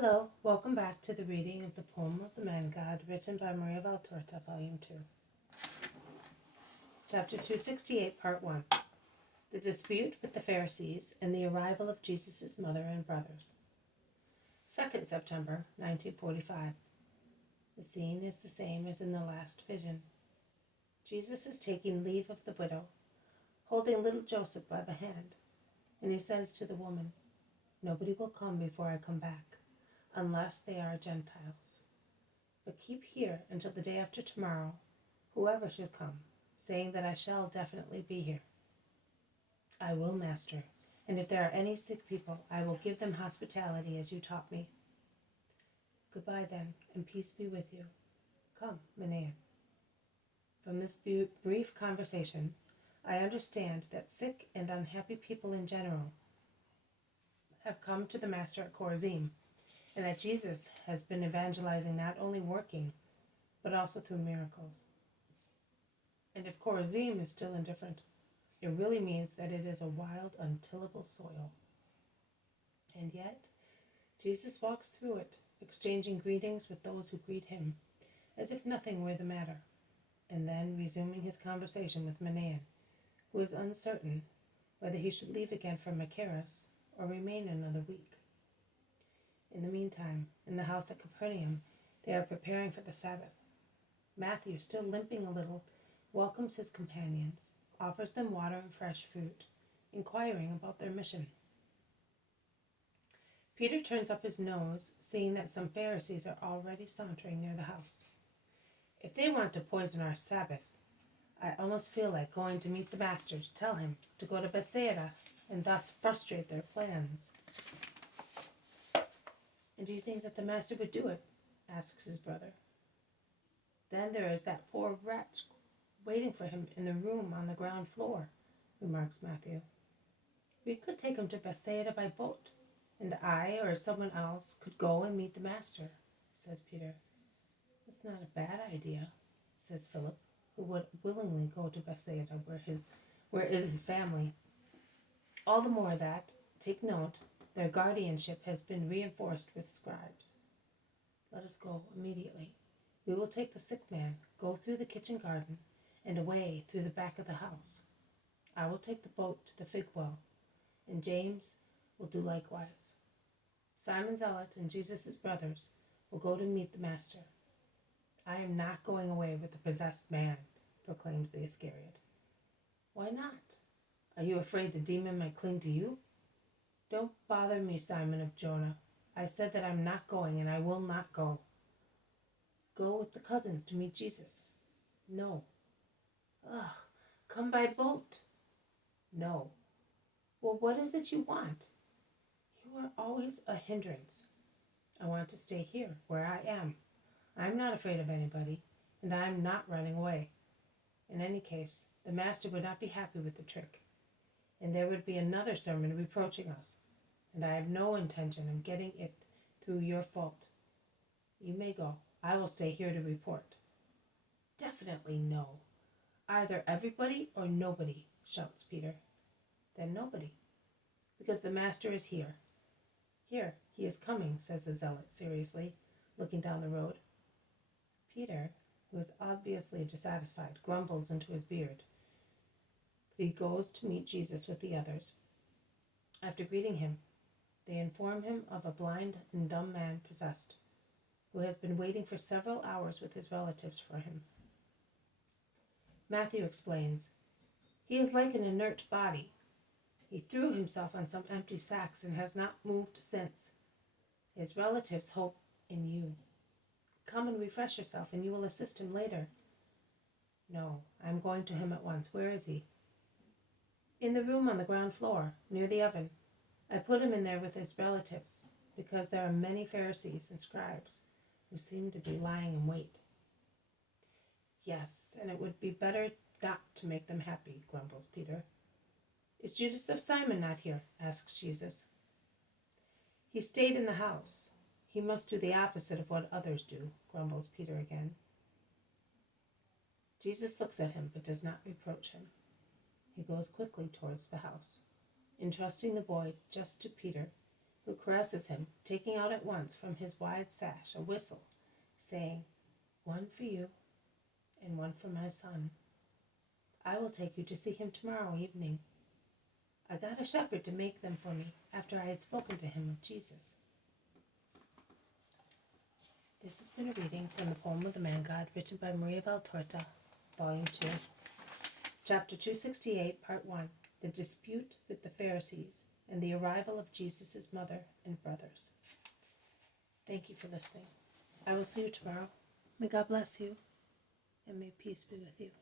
Hello, welcome back to the reading of the poem of the Man God, written by Maria Valtorta, Volume 2. Chapter 268, Part 1. The Dispute with the Pharisees and the Arrival of Jesus' Mother and Brothers. 2nd September, 1945. The scene is the same as in the last vision. Jesus is taking leave of the widow, holding little Joseph by the hand, and he says to the woman, "Nobody will come before I come back, unless they are Gentiles. But keep here until the day after tomorrow, whoever should come, saying that I shall definitely be here." "I will, Master, and if there are any sick people, I will give them hospitality as you taught me." "Goodbye then, and peace be with you. Come, Manan." From this brief conversation, I understand that sick and unhappy people in general have come to the Master at Chorazim, and that Jesus has been evangelizing not only working, but also through miracles. And if Chorazim is still indifferent, it really means that it is a wild, untillable soil. And yet, Jesus walks through it, exchanging greetings with those who greet him, as if nothing were the matter, and then resuming his conversation with Manan, who is uncertain whether he should leave again for Machaerus or remain another week. In the meantime, in the house at Capernaum, they are preparing for the Sabbath. Matthew, still limping a little, welcomes his companions, offers them water and fresh fruit, inquiring about their mission. Peter turns up his nose, seeing that some Pharisees are already sauntering near the house. "If they want to poison our Sabbath, I almost feel like going to meet the Master to tell him to go to Bethsaida and thus frustrate their plans." "And do you think that the Master would do it?" asks his brother. "Then there is that poor wretch waiting for him in the room on the ground floor," remarks Matthew. "We could take him to Bethsaida by boat, and I or someone else could go and meet the Master," says Peter. "That's not a bad idea," says Philip, who would willingly go to Bethsaida where is his family. All the more that, take note, their guardianship has been reinforced with scribes. "Let us go immediately. We will take the sick man, go through the kitchen garden, and away through the back of the house. I will take the boat to the fig well, and James will do likewise. Simon Zealot and Jesus' brothers will go to meet the Master." "I am not going away with the possessed man," proclaims the Iscariot. "Why not? Are you afraid the demon might cling to you?" "Don't bother me, Simon of Jonah. I said that I'm not going, and I will not go." "Go with the cousins to meet Jesus." "No." "Ugh, come by boat." "No." "Well, what is it you want?" "You are always a hindrance." "I want to stay here, where I am. I'm not afraid of anybody, and I'm not running away. In any case, the Master would not be happy with the trick, and there would be another sermon reproaching us, and I have no intention of getting it through your fault. You may go. I will stay here to report." "Definitely no. Either everybody or nobody," shouts Peter. "Then nobody, because the Master is here." "Here, he is coming," says the zealot seriously, looking down the road. Peter, who is obviously dissatisfied, grumbles into his beard, but he goes to meet Jesus with the others. After greeting him, they inform him of a blind and dumb man possessed, who has been waiting for several hours with his relatives for him. Matthew explains, "He is like an inert body. He threw himself on some empty sacks and has not moved since. His relatives hope in you. Come and refresh yourself, and you will assist him later." "No, I'm going to him at once. Where is he?" "In the room on the ground floor, near the oven. I put him in there with his relatives, because there are many Pharisees and scribes who seem to be lying in wait." "Yes, and it would be better not to make them happy," grumbles Peter. "Is Judas of Simon not here?" asks Jesus. "He stayed in the house. He must do the opposite of what others do," grumbles Peter again. Jesus looks at him but does not reproach him. He goes quickly towards the house, entrusting the boy just to Peter, who caresses him, taking out at once from his wide sash a whistle, saying, "One for you, and one for my son. I will take you to see him tomorrow evening. I got a shepherd to make them for me after I had spoken to him of Jesus." This has been a reading from the poem of the Man God, written by Maria Valtorta, Volume 2. Chapter 268, Part 1, The Dispute with the Pharisees and the Arrival of Jesus' Mother and Brothers. Thank you for listening. I will see you tomorrow. May God bless you, and may peace be with you.